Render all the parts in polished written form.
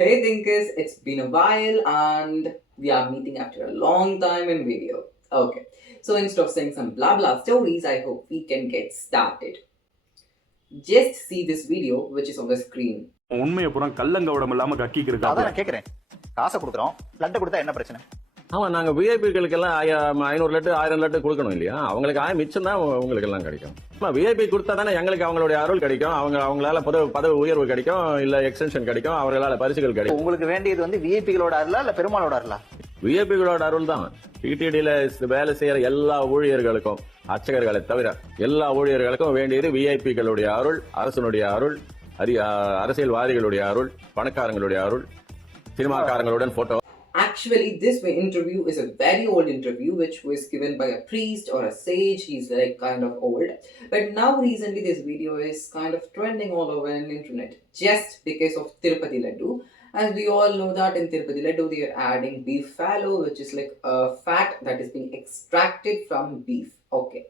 Hey thinkers, it's been a while and we are meeting after a long time in video. Okay, so instead of saying some blah blah stories, I hope we can get started. Just see this video which is on the screen. உண்மையை புறம் கல்லங்கவடம் இல்லாம கக்கிக்கு அதான் இருக்காப்ல. நான் கேட்கிறேன். காசை கொடுக்குறோம், லட்டை கொடுத்தா என்ன பிரச்சனை? ஆமா, நாங்க விஐபிகளுக்கெல்லாம் 500 லட்டு 1000 லட்டு கொடுக்கணும் இல்லையா? அவங்களுக்கு மிச்சம் தான் உங்களுக்கு எல்லாம் கிடைக்கும். விஐபி கொடுத்தா தானே எங்களுக்கு அவங்களுடைய அருள் கிடைக்கும், அவங்களால பதவி உயர்வு கிடைக்கும், இல்ல எக்ஸ்டென்ஷன் கிடைக்கும், அவர்களால பரிசுகள் கிடைக்கும். உங்களுக்கு வேண்டியது வந்து விஐபிகளோட அருளா இல்ல பெருமாளோட அருளா? விஐபிகளோட அருள் தான். டிடிடியில வேலை செய்யற எல்லா ஊழியர்களுக்கும், அர்ச்சகர்களை தவிர எல்லா ஊழியர்களுக்கும் வேண்டியது விஐபிகளுடைய அருள், அரசனுடைய அருள், அரசியல்வாதிகளுடைய அருள், பணக்காரங்களுடைய அருள், சினிமாக்காரங்களுடன் photo. Actually, this interview is a very old interview which was given by a priest or a sage. He's like kind of old. But now recently this video is kind of trending all over the internet just because of Tirupati Laddu. As we all know that in Tirupati Laddu they are adding beef fallow, which is like a fat that is being extracted from beef. Okay.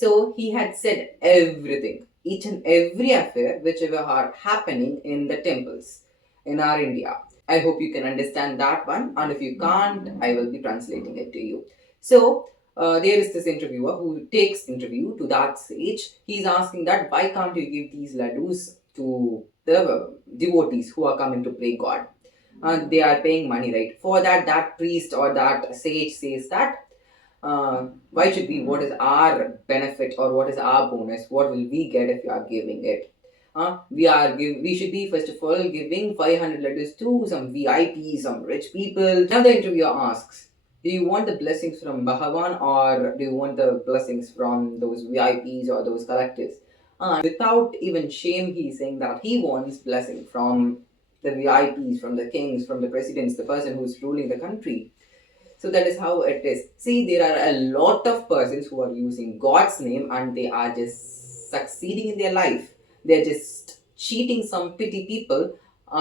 So he had said everything, each and every affair whichever are happening in the temples in our India. I hope you can understand that one, and if you can't, I will be translating it to you. So, there is this interviewer who takes interview to that sage. He's asking that why can't you give these ladus to the devotees who are coming to pray God? They are paying money, right? For that, that priest or that sage says that why should we? What is our benefit or what is our bonus? What will we get if you are giving it? We should be first of all giving 500 letters to some VIPs, some rich people. Now the interviewer asks, do you want the blessings from Bhagavan or do you want the blessings from those VIPs or those collectors? Without even shame, he's saying that he wants blessing from the VIPs, from the kings, from the presidents, the person who's ruling the country. So that is how it is. See, there are a lot of persons who are using God's name and they are just succeeding in their life. They're just cheating some petty people,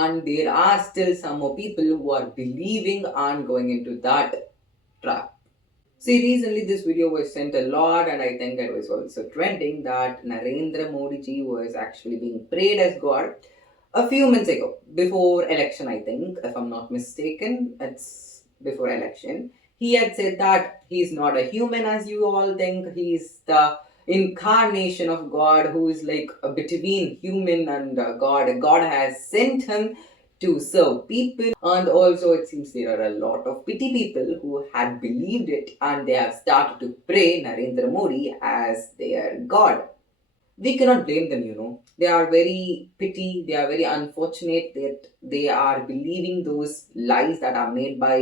and there are still some more people who are believing and going into that trap. See, recently this video was sent a lot, and I think it was also trending that Narendra Modi ji was actually being prayed as God a few months ago, before election, I think, if I'm not mistaken, it's before election. He had said that he's not a human as you all think, he's the incarnation of God who is like between human and God. God has sent him to serve people, and also it seems there are a lot of pity people who had believed it and they have started to pray Narendra Modi as their God. We cannot blame them, They are very pity, they are very unfortunate that they are believing those lies that are made by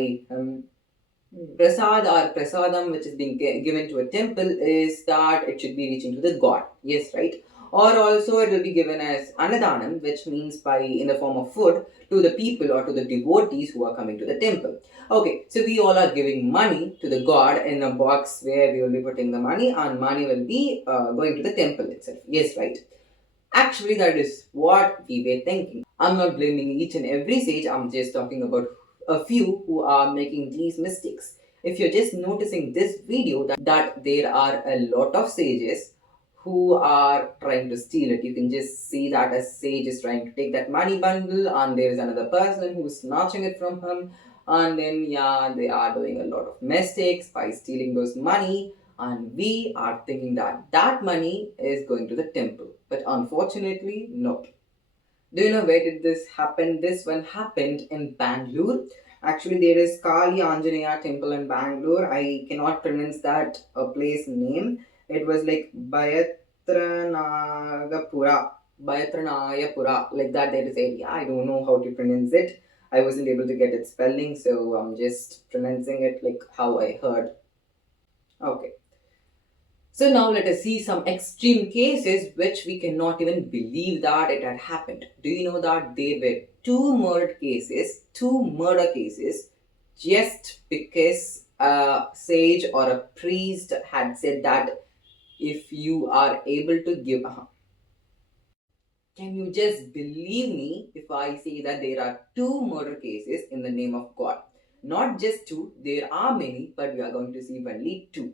Prasad or prasadam which is being given to a temple is that it should be reaching to the god. Yes, right? Or also it will be given as annadanam, which means by in the form of food to the people or to the devotees who are coming to the temple. Okay, so we all are giving money to the god in a box where we will be putting the money and money will be going to the temple itself. Yes, right? Actually, that is what we were thinking. I'm not blaming each and every sage, I'm just talking about a few who are making these mistakes. If you're just noticing this video that there are a lot of sages who are trying to steal it, you can just see that a sage is trying to take that money bundle and there is another person who's snatching it from him, and then they are doing a lot of mistakes by stealing those money, and we are thinking that that money is going to the temple, but unfortunately not. Do you know where did this happen? This one happened in Bangalore. Actually, there is Kali Anjaneya temple in Bangalore. I cannot pronounce that place name. It was like Bayatranayapura, like that there is area. I don't know how to pronounce it. I wasn't able to get its spelling, so I'm just pronouncing it like how I heard. Okay. So now let us see some extreme cases which we cannot even believe that it had happened. Do you know that there were two murder cases just because a sage or a priest had said that if you are able to give... Can you just believe me if I say that there are two murder cases in the name of God? Not just two, there are many, but we are going to see only two.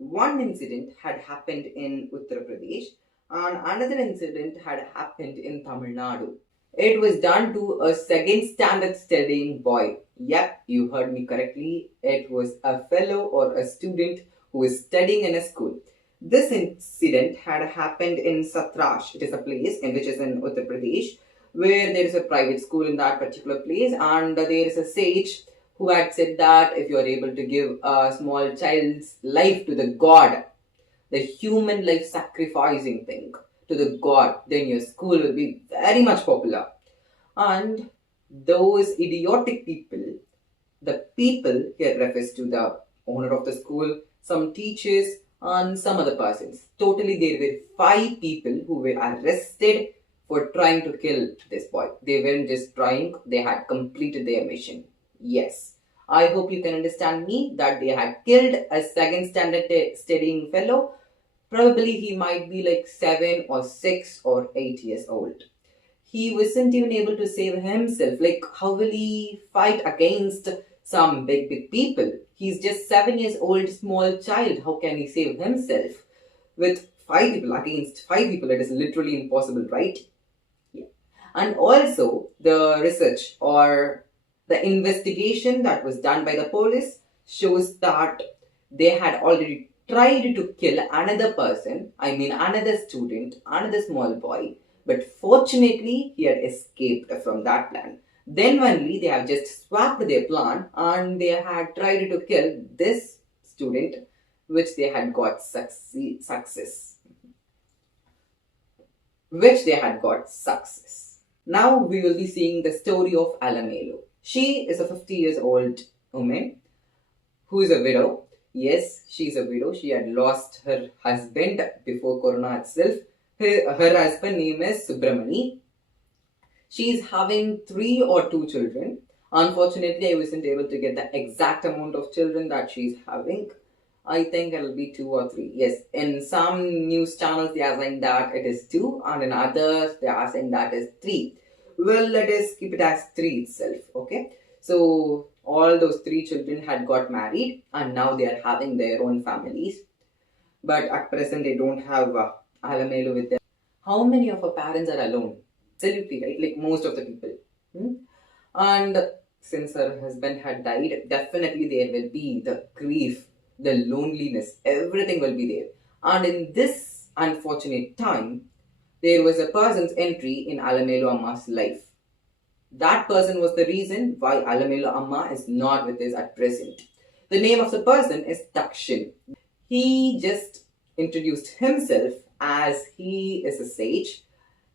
One incident had happened in Uttar Pradesh and another incident had happened in Tamil Nadu. It was done to a second standard studying boy. Yep, you heard me correctly. It was a fellow or a student who is studying in a school. This incident had happened in Satrash. It is a place in which is in Uttar Pradesh, where there is a private school in that particular place, and there is a sage who had said that if you are able to give a small child's life to the god, the human life sacrificing thing to the god, then your school will be very much popular. And those idiotic people, the people here refers to the owner of the school, some teachers, and some other persons. Totally, there were 5 people who were arrested for trying to kill this boy. They weren't just trying, they had completed their mission. Yes. I hope you can understand me that they had killed a second standard studying fellow. Probably he might be like 7 or 6 or 8 years old. He wasn't even able to save himself. Like, how will he fight against some big people? He's just 7 years old, small child. How can he save himself? With 5 people, against 5 people, it is literally impossible, right? Yeah. And also, the research or the investigation that was done by the police shows that they had already tried to kill another person, I mean another student, another small boy, but fortunately he had escaped from that plan. Then only they have just swapped their plan and they had tried to kill this student, which they had got success. Now we will be seeing the story of Alamelu. She is a 50 years old woman who is a widow. Yes, she is a widow. She had lost her husband before Corona itself. Her husband name is Subramani. She is having 3 or 2 children. Unfortunately, I wasn't able to get the exact amount of children that she's having. I think it'll be 2 or 3. Yes, in some news channels they are saying that it is 2, and in others they are saying that is 3. Well, let us keep it as 3 itself. Okay. So all those 3 children had got married and now they are having their own families. But at present they don't have Alamelu with them. How many of our parents are alone? Absolutely, right? Like most of the people. And since her husband had died, definitely there will be the grief, the loneliness, everything will be there. And in this unfortunate time, there was a person's entry in Alamelu Amma's life. That person was the reason why Alamelu Amma is not with us at present. The name of the person is Dakshin. He just introduced himself as he is a sage.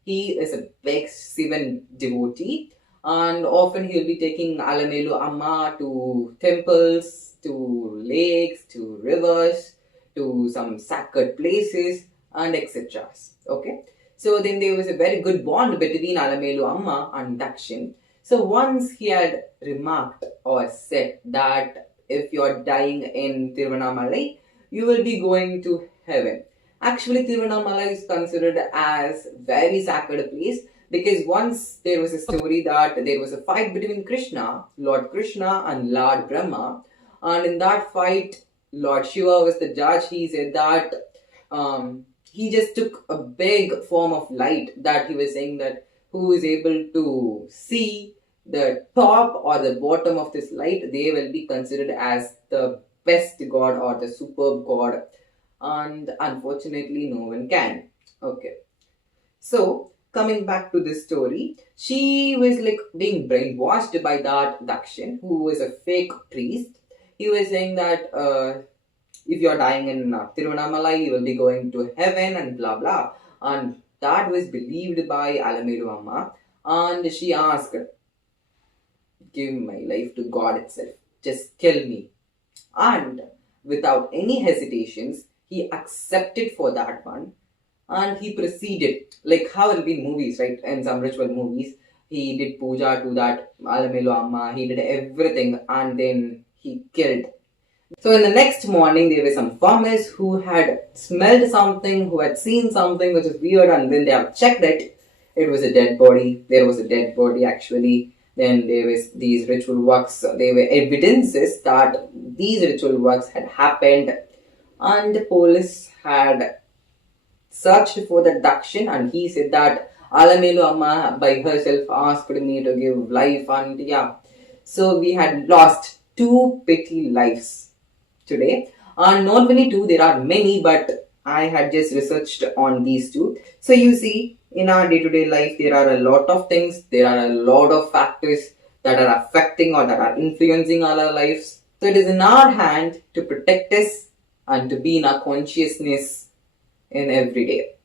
He is a big Sivan devotee, and often he'll be taking Alamelu Amma to temples, to lakes, to rivers, to some sacred places, and etc. Okay. So then there was a very good bond between Alamelu Amma and Dakshin. So once he had remarked or said that if you're dying in Tiruvannamalai, you will be going to heaven. Actually, Tiruvannamalai is considered as very sacred place because once there was a story that there was a fight between Lord Krishna and Lord Brahma, and in that fight, Lord Shiva was the judge. He said that he just took a big form of light, that he was saying that who is able to see the top or the bottom of this light, they will be considered as the best god or the superb god. And unfortunately, no one can. Okay. So, coming back to this story, she was like being brainwashed by that Dakshin, who was a fake priest. He was saying that if you're dying in Tiruvannamalai, you will be going to heaven and blah blah. And that was believed by Alamelu Amma. And she asked, give my life to God itself. Just kill me. And without any hesitations, he accepted for that one. And he proceeded, like how it will be in movies, right? In some ritual movies, he did puja to that Alamelu Amma. He did everything and then he killed. So in the next morning, there were some farmers who had smelled something, who had seen something which is weird, and when they have checked it, it was a dead body. There was a dead body actually. Then there was these ritual works. There were evidences that these ritual works had happened, and the police had searched for the Dakshin, and he said that Alamelu Amma by herself asked me to give life, and yeah. So we had lost 2 petty lives today. Not only 2, there are many, but I had just researched on these 2. So you see, in our day-to-day life, there are a lot of things, there are a lot of factors that are affecting or that are influencing our lives. So it is in our hand to protect us and to be in our consciousness in every day.